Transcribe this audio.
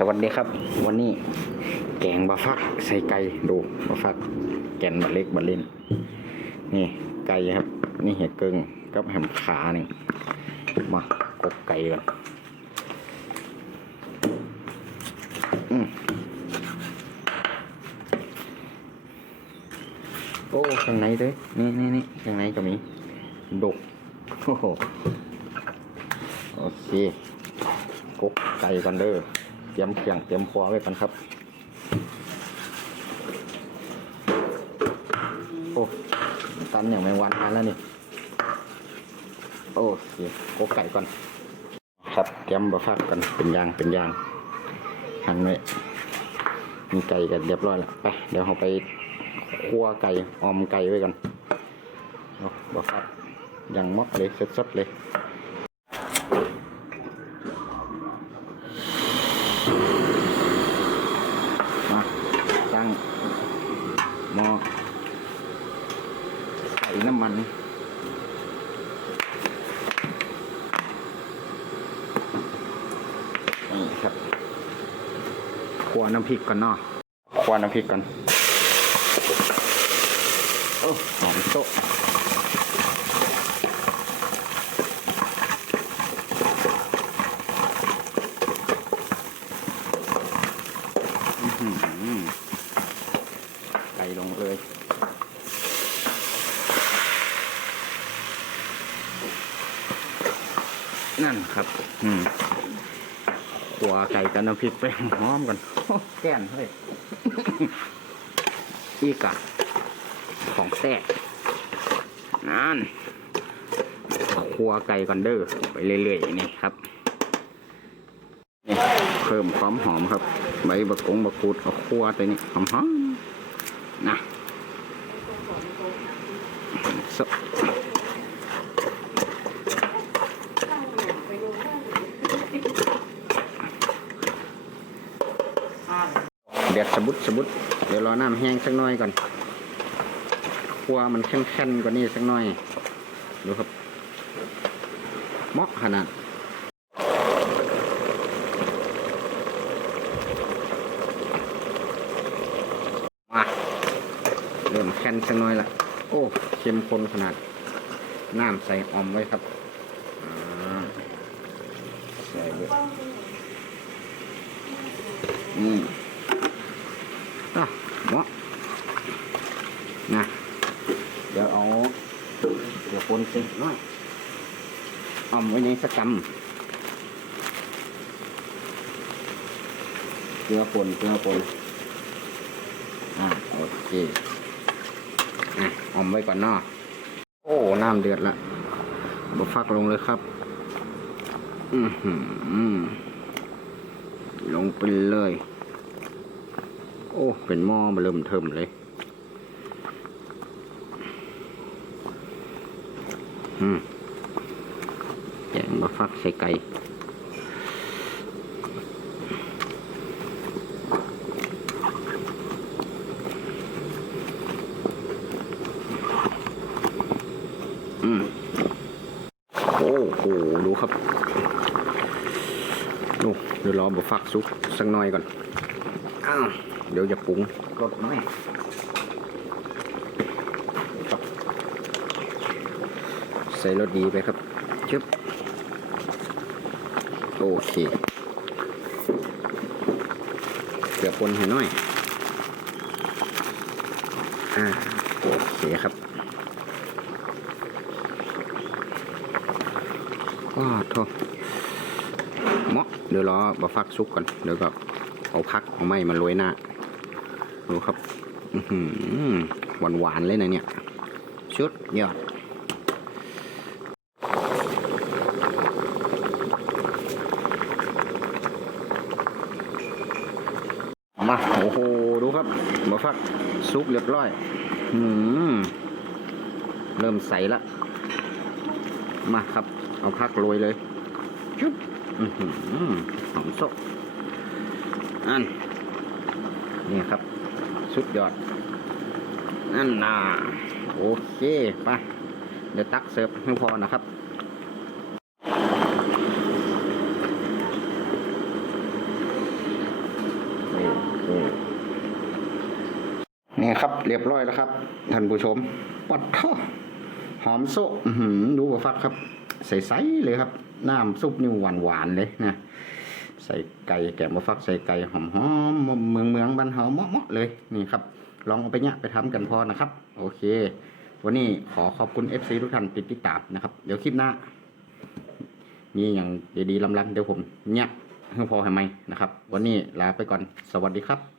สวัสดีครับ วันนี้แกงบะฟักใส่ไก่ดูบะฟัก แกนบะเล็กบะเล่นนี่ไก่ครับ นี่เห็ดเกิงกับแหมขาหนึ่งมากบไก่กันอืมโอ้ข้างในด้วยนี่นี่นี่ข้างในก็มีดกโอ้โหโอเคกบไก่กันเด้อ ตรียมเครื่องเตรียมครัวไว้กันครับ โอ้ตันอย่างแมงวันมาแล้วนี่ โอเคโกไก่ก่อน ครับเตรียมบะฟักกันเป็นยางเป็นยางหั่นไว้มีไก่กันเรียบร้อยแล้วไปเดี๋ยวเราไปคั่วไก่ออมไก่ไว้กันเอาบะฟักย่างมอกเลยสดๆเลย มาตั้งหม้อใส่ น้ำมันนี่ครับคั่วน้ำพริกก่อนเนาะคั่วน้ำพริกก่อนโอ้หอมโต๊ะอื้อหือใส่ลงเลย นั่นครับ อืมตัวไก่กับน้ำพริกไปหอมกันแก่นเฮ้ยอีกอะของแท้นั่นครัวไก่กันเด้อไปเรื่อยๆนี่ครับนี่เพิ่มความหอมครับ ใบบักกงบักกูดเอาคั่วตัวนี้หอมๆนะส เดือดสะบุดสะบุดเดี๋ยวรอน้ำแห้งสักหน่อยก่อนคั่วมันแข็งๆกว่านี้สักหน่อยดูครับเหมาะขนาดมาเริ่มแข็งสักหน่อยละโอ้เข้มข้นขนาดน้ำใส่ออมไว้ครับใส่ไว้อื มอะเหมาะนะเดี๋ยวเอาเดี๋ยวคนสิน้อยเอาไว้ในสกรรมเกลือป่นเกลือป่นอะโอเคอะอาไว้ก่อนเนาะโอ้ น้ำเดือดละบฟักลงเลยครับ อือหือ ลงไปเลย โอ้ เป็นหม้อมาเริ่มเทิมเลยอืมแกงบะฟักใส่ไก่อืมโอ้โห ดูครับ ดูเดี๋ยวรอบะฟักสุกสักหน่อยก่อน อ้าว เดี๋ยวจะปรุงรสน้อยครับใส่รสดีไปครับชึบโอเคเกลือปนให้หน่อย อ่า โอเคครับว้าโทษ เหมาะเดี๋ยวรอบะฟักซุกก่อนเดี๋ยวก็เอาพักเอาไม้มาโรยหน้าดูครับอืหวานหวานๆเลยนะเนี่ยชุดยอดมาโอ้โหดูครับมาฟักซุปเรียบร้อยอืมเริ่มใสละมาครับ เอาพักโรยเลยชุบ หอมโซะอันนี่ครับ สุดยอด นั่นน่ะโอเคไปเดี๋ยวตักเสิร์ฟให้พอนะครับนี่ครับ เรียบร้อยแล้วครับ ท่านผู้ชมปัดท่อหอมโซะอื้อหือดูว่าฟักครับ ใสๆเลยครับ น้ำซุปนี่หวานๆเลยนะใส่ไก่แกะมาฟักใส่ไก่หอมๆเมืองเมืองบ้านเฮาเหมาะๆเลยนี่ครับ ลองเอาไปเนี่ยไปทำกันพอนะครับ โอเค วันนี้ขอขอบคุณ FC ทุกท่านติดติดตามนะครับ เดี๋ยวคลิปหน้ามีอย่างดีๆลำๆเดี๋ยวผมเนี่ยให้พอให้ไหมนะครับ วันนี้ลาไปก่อนสวัสดีครับ